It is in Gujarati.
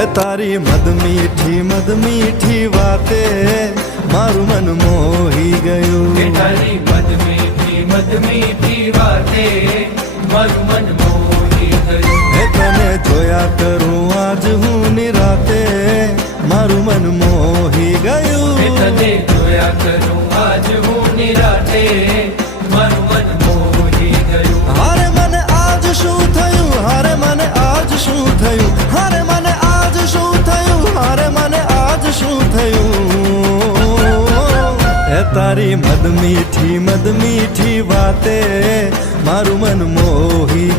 એ તારી મદ મીઠી વાતે મારું મન મોહી ગયું. એ તારી મદ મીઠી વાતે મારું મન મોહી ગયું. એ તને જોયા કરું આજ હું નિરાતે મારું મન મોહી એ ગયું. તને જોયા કરું આજ હું નિરાતે મારું મન મોહી ગયું. હારે મને આજ શું થયું, હારે મને આજ શું થયું, હારે મને આજ શું થયું, હારે મને આજ શું થયું. એ તારી મદ મીઠી વાતે મારું મન મોહી